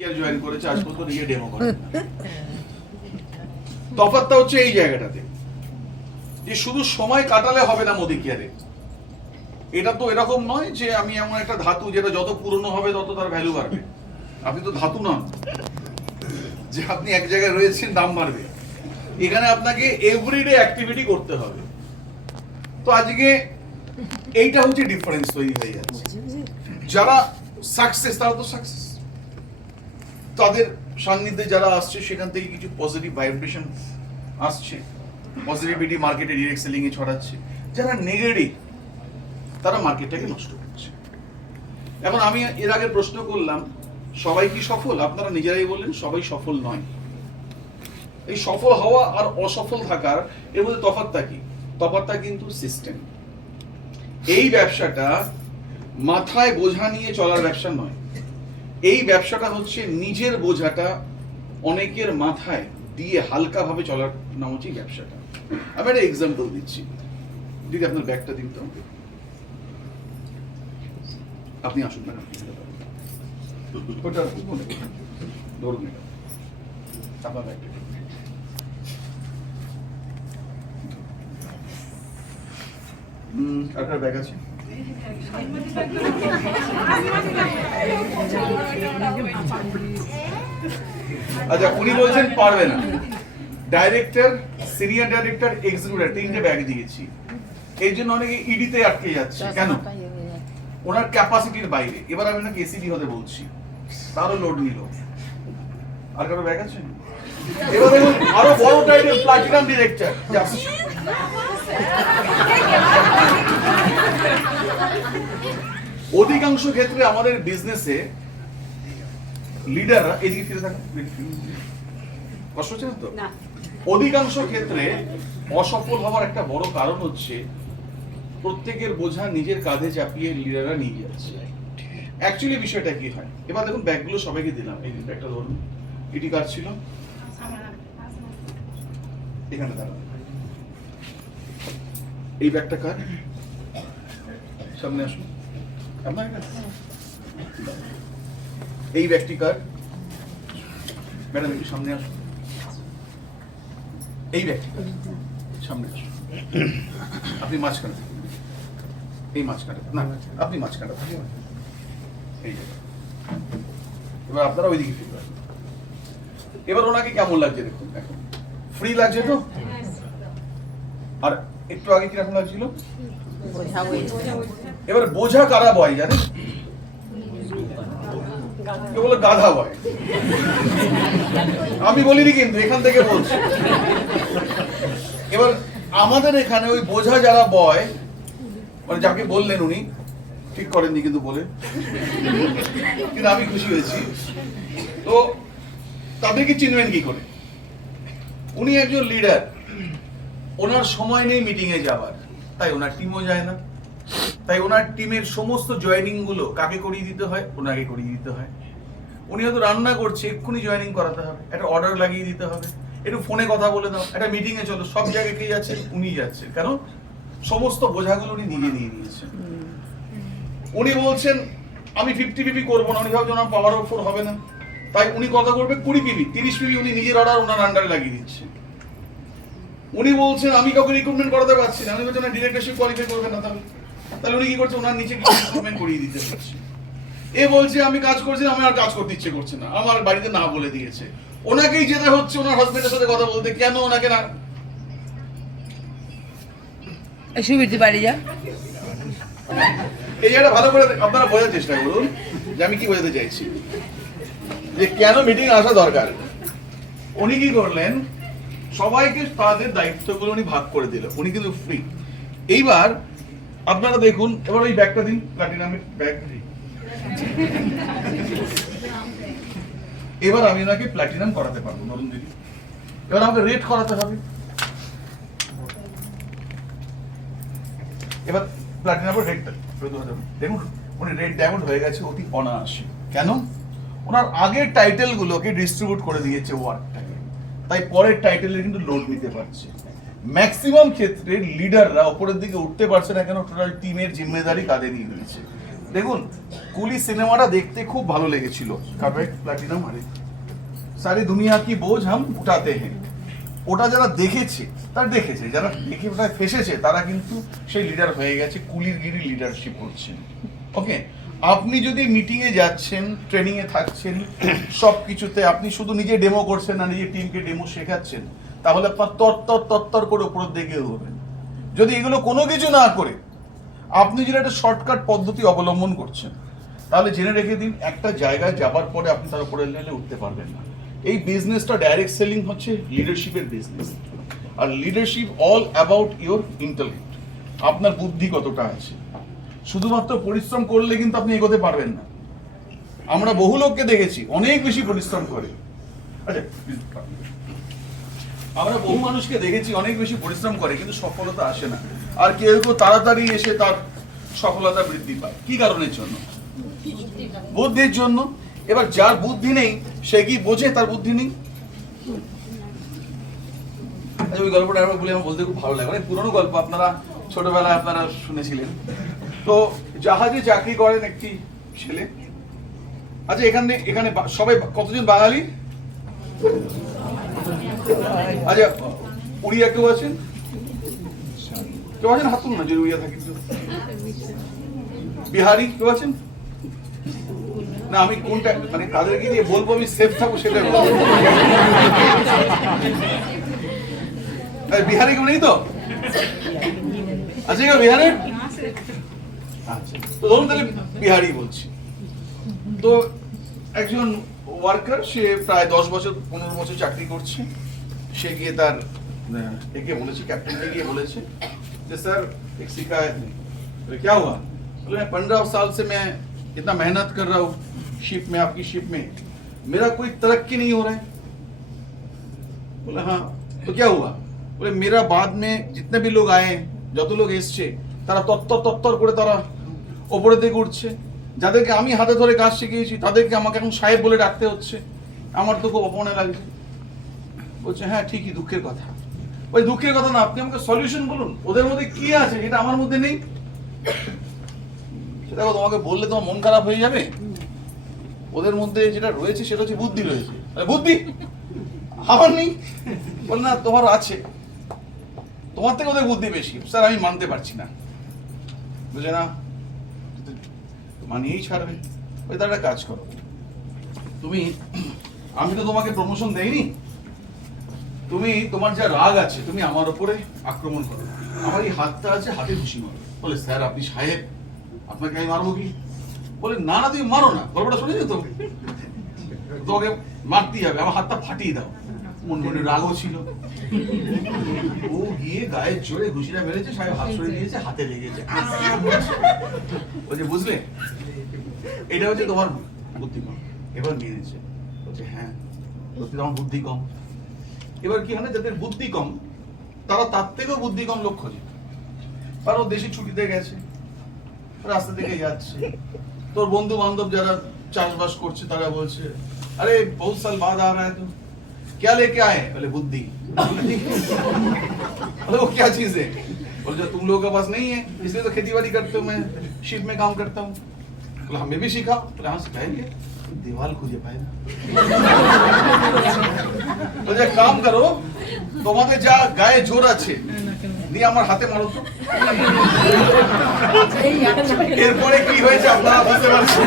Care join করেছে, আজ পর্যন্ত নিজে ডেমো করে না। তফাৎটা হচ্ছে এই জায়গাটাতে যে শুধু সময় কাটালে হবে না মোদি কেয়ারে। এটা তো এরকম নয় যে আমি এমন একটা ধাতু যেটা যত পুরনো হবে তত তার ভ্যালু বাড়বে। আপনি তো ধাতু নন যে আপনি এক জায়গায় রয়েছেন দাম বাড়বে। এখানে আপনাকে এভরিডে অ্যাক্টিভিটি করতে হবে। তো আজকে এইটা হচ্ছে ডিফারেন্স তৈরি হয়ে যাচ্ছে। যারা সাকসেস তারা তো সাকসেস, তাদের সান্নিধ্যে যারা আসছে সেখান থেকে কিছু পজিটিভ ভাইব্রেশন আসছে, পজিটিভিটি মার্কেটে ডিরেক্ট সেলিং এ ছড়াচ্ছে। যারা নেগেটিভ তারা মার্কেটটাকে নষ্ট করছে। এখন আমি এর আগে প্রশ্ন করলাম সবাই কি সফল? আপনারা নিজেরাই বললেন সবাই সফল নয়। এই সফল হওয়া আর অসফল থাকার এর মধ্যে তফাৎটা কি? তফাৎটা কিন্তু সিস্টেম। এই ব্যবসাটা মাথায় বোঝা নিয়ে চলার ব্যবসা নয়। এই ব্যবসাটা হচ্ছে নিজের বোঝাটা অনেকের মাথায় দিয়ে হালকা ভাবে চলার নাম হচ্ছে ব্যবসাটা। আমি একটা এক্সাম্পল দিচ্ছি। দিদি আপনার ব্যাগটা দিন তো। আপনি আসুন না, ওটা ধরুন এটা আপনার ব্যাগটা। আপনার ব্যাগ আছে? আচ্ছা, উনি বলছেন পারবে না। ডাইরেক্টর, সিনিয়র ডাইরেক্টর, এক্সিকিউটিভ তিনটে ব্যাগ দিয়েছি। এর জন্য অনেকে ইডিতে আটকে যাচ্ছে। কেন? ওনার ক্যাপাসিটির বাইরে। এবার আমি নাকি এসিডি হতে বলছি, তারও লোড নিল। আর কারো ব্যাগ আছে? এবার দেখুন আরো বড় টাইটেল, প্লাটিনাম ডিরেক্টর। অধিকাংশ ক্ষেত্রে আমাদের বিজনেসে লিডাররা এদিকে ফিরে থাকেন। কষ্ট হচ্ছে না তো? অধিকাংশ ক্ষেত্রে অসফল হওয়ার একটা বড় কারণ হচ্ছে প্রত্যেকের বোঝা নিজের কাঁধে চাপিয়ে লিডাররা নিয়ে যাচ্ছে। অ্যাকচুয়ালি বিষয়টা কি হয়? এবার দেখুন ব্যাগগুলো সবাইকে দিলাম। এই ব্যাগটা ধরুন, এটি কার ছিল? এখানে দাঁড়ান। এই ব্যাগটা কার? সামনে আসুন। আপনার এই ব্যাগটি কার? ম্যাডাম একটু সামনে আসুন। এই ব্যাগটি কার? সামনে আসুন। আপনি মাঝখানে, এই মাঝখানে না, আপনি মাঝখানে। এই জায়গা। এবার আপনারা ওইদিকে ফিরে আসুন। এবার ওনাকে কেমন লাগছে দেখুন। এখন ফ্রি লাগছে তো? আর একটু আগে কিরকম লাগছিল? এবার বোঝা কারা বয় জানেন? কেউ বলে গাধা বয়। আমি বলিনি কিন্তু, এখান থেকে বলছি। এবার আমাদের এখানে ওই বোঝা যারা বয়, মানে যাকে বললেন উনি ঠিক করেননি কিন্তু বলে, কিন্তু আমি খুশি হয়েছি। তো তাদেরকে চিনবেন কি করে? উনি একজন লিডার, ওনার সময় নেই মিটিং এ যাওয়ার, তাই ওনার টিমও যায় না। তাই ওনার টিমের সমস্ত জয়েনিং গুলো কাকে করিয়ে দিতে হয়? ওনাকে করিয়ে দিতে হয়। উনি হয়তো রান্না করছে, এক্ষুনি জয়েনিং করাতে হবে, একটা অর্ডার লাগিয়ে দিতে হবে, একটু ফোনে কথা বলে দাও, একটা মিটিং এ চলো, সব জায়গায় কে যাচ্ছে? উনি যাচ্ছে। কেন? সমস্ত বোঝাগুলো উনি নিজে নিয়ে নিয়েছেন। উনি বলছেন আমি 50 পিপি করবো না, উনি ভাবছেন আমার পাওয়ার অফ 4 হবে না, তাই উনি কথা করবে 20 পিপি, 30 পিপি উনি নিজের অর্ডার ওনার আন্ডারে লাগিয়ে দিচ্ছে। উনি বলছেন আমি কাউকে রিক্রুটমেন্ট করাতে পারছি না, উনি বলছেন না ডিরেক্টরশিপ কোয়ালিফাই করবে না, তাহলে উনি কি করছে? ওনার নিচে রিক্রুটমেন্ট করিয়ে দিতে হচ্ছে। এ বলছে আমি কাজ করছি না, আমি আর কাজ করতে ইচ্ছে করছে না, আমার বাড়িতে না বলে দিয়েছে, ওনাকেই যেতে হচ্ছে ওনার হাজবেন্ডের সাথে কথা বলতে। কেন ওনাকে না? সুবিধে বাড়ি যা। এই জায়গাটা ভালো করে আপনারা বোঝার চেষ্টা করুন যে আমি কি বোঝাতে চাইছি, যে কেন মিটিং আসা দরকার। উনি কি করলেন? সবাইকে তাদের দায়িত্বগুলো উনি ভাগ করে দিল। উনি কিন্তু ফ্রি। এইবার আপনারা দেখুন, এবার ওই ব্যাগটা দিন, প্লাটিনামের ব্যাগ। এবার আমি ওনাকে প্লাটিনাম করাতে পারবো বলুন দিদি। এবার আমাকে রেট করাতে হবে। এবার প্লাটিনামের রেটটা দেখুন, উনি রেড ডায়মন্ড হয়ে গেছে অতি অনায়াসে। কেন? ওনার আগের টাইটেল গুলোকে ডিস্ট্রিবিউট করে দিয়েছে ওয়ার্ডটাকে, তাই পরের টাইটেলের কিন্তু লোড নিতে পারছে। ম্যাক্সিমাম ক্ষেত্রে লিডাররা উপরের দিকে উঠতে পারছে না কেন? টোটাল টিমের জিম্মেদারি কাঁধে নিয়ে নিয়েছে। দেখুন কুলি সিনেমাটা দেখতে খুব ভালো লেগেছিল, কার্পেট প্লাটিনাম আরে সারি দুনিয়া কি বোঝ হাম উঠাতে হ্যাঁ, ওটা যারা দেখেছে তারা দেখেছে, যারা দেখে ওটা ফেসেছে তারা কিন্তু সেই লিডার হয়ে গেছে, কুলির গিরি লিডারশিপ করছেন। ওকে, আপনি যদি মিটিং এ যাচ্ছেন, ট্রেনিং এ থাকছেন, সব কিছুতে আপনি শুধু নিজে ডেমো করছেন না, নিজের টিমকে ডেমো শেখাচ্ছেন, তাহলে আপনার তত্তর করে উপরের দিকে এগোবেন। যদি এগুলো কোনো কিছু না করে আপনি যদি একটা শর্টকাট পদ্ধতি অবলম্বন করছেন, তাহলে জেনে রেখে দিন একটা জায়গায় যাবার পরে আপনি তার উপরে লেভেলে উঠতে পারবেন না। এই বিজনেসটা ডাইরেক্ট সেলিং হচ্ছে লিডারশিপের বিজনেস, আর leadership all about your intellect, আপনার বুদ্ধি কতটা আছে। শুধুমাত্র পরিশ্রম করলে কিন্তু আপনি এগোতে পারবেন না। আমরা বহু লোককে দেখেছি অনেক বেশি পরিশ্রম করে, আচ্ছা আমরা বহু মানুষকে দেখেছি অনেক বেশি পরিশ্রম করে কিন্তু সফলতা আসে না, আর কেউ কেউ তাড়াতাড়ি এসে তার সফলতা বৃদ্ধি পায়। কি কারণের জন্য? বুদ্ধির জন্য। এবার যার বুদ্ধি নেই সে কি বোঝে তার বুদ্ধি নেই? ওই গল্পটা একবার বলে আমার বলতে খুব ভালো লাগে, অনেক পুরনো গল্প, আপনারা ছোটবেলায় আপনারা শুনেছিলেন। তো জাহাজে চাকরি করেন একটি ছেলে। আচ্ছা এখানে এখানে সবাই কতজন বাঙালি? আচ্ছা উড়িয়া কেউ আছেন? কেউ আছেন হাত তুলুন না যদি উড়িয়া থাকেন। বিহারি কেউ আছেন? না আমি কোনটা মানে কাদেরকে দিয়ে বলবো আমি সেফ থাকবো সেটা বলবো। বিহারি কেউ নেই তো? আচ্ছা কেউ বিহারে? আচ্ছা তো ধরুন তাহলে বিহারি বলছি। তো একজন ওয়ার্কার, সে প্রায় 10 বছর 15 বছর চাকরি করছে। সে গিয়ে তার একে বলেছে, ক্যাপ্টেনকে গিয়ে বলেছে যে স্যার एक शिकायत है। बोले क्या हुआ? बोले मैं 15 साल से मैं इतना मेहनत कर रहा हूँ शिप में, आपकी शिप में, मेरा कोई तरक्की नहीं हो रहा है। बोले हाँ तो क्या हुआ? बोले मेरा बाद में जितने भी लोग आए, যত লোক এসছে তারা তত্তর করে তারা ওপরের দিকে উঠছে, যাদেরকে আমি হাতে ধরে কাজ শিখিয়েছি তাদেরকে আমাকে এখন সাহেব বলে ডাকতে হচ্ছে, আমার তো খুব অপমানে লাগছে। বলছে হ্যাঁ ঠিকই, দুঃখের কথা। ওই দুঃখের কথা না, আপনি আমাকে সলিউশন বলুন, ওদের মধ্যে কি আছে যেটা আমার মধ্যে নেই। সেটা তোমাকে বললে তোমার মন খারাপ হয়ে যাবে। ওদের মধ্যে যেটা রয়েছে সেটা হচ্ছে বুদ্ধি রয়েছে। বুদ্ধি আমার নেই? বল না তোমার আছে, তোমার থেকে ওদের বুদ্ধি বেশি। স্যার আমি মানতে পারছি না। বুঝে না, মানিয়েই ছাড়বে। ওই তার একটা কাজ করো, তুমি, আমি তো তোমাকে প্রমোশন দেইনি, তুমি তোমার যা রাগ আছে তুমি আমার উপরে আক্রমণ করো, আমার এই হাতটা আছে, হাতে ঘুষি মারো। বলে স্যার আপনি সাহেব, আপনাকে আমি মারবো কি? বলে না না তুমি মারো না, গল্পটা শুনেছো তো, তোমাকে মারতেই হবে, আমার হাতটা ফাটিয়ে দাও। মন মনে রাগও ছিল, ও গিয়ে গায়ে জোরে ঘুষিটা মেরেছে, সাহেব হাত সরে দিয়েছে, হাতে লেগেছে। বলছে বুঝলে এটা হচ্ছে তোমার বুদ্ধি কম। এবার মেরেছে, বলছে হ্যাঁ সত্যি তোমার বুদ্ধি কম। এবার কি হয়, যাদের বুদ্ধি কম তারা তার থেকেও বুদ্ধি কম লোক খোঁজে। কারণ দেশে ছুটিতে গেছে, রাস্তা থেকে যাচ্ছে, তোর বন্ধু বান্ধব যারা চাষবাস করছে তারা বলছে আরে বহুত সাল বাদ আ रहा है तो क्या लेके आए? बोले बुद्धि। बोले वो क्या चीज है? बोले जो तुम लोगों के पास नहीं है इसलिए तो खेती बाड़ी करते हो, मैं शिप में काम करता हूँ। बोले हमें भी सिखाओ। बोले हाँ सिखाएंगे, दीवार खुजे पाएगा। बोले काम करो, তোমাদের যা গায়ে জোর আছে নিয়ে আমার হাতে মারো তো। এরপরে কি হয়েছে আপনারা বুঝতে পারছেন।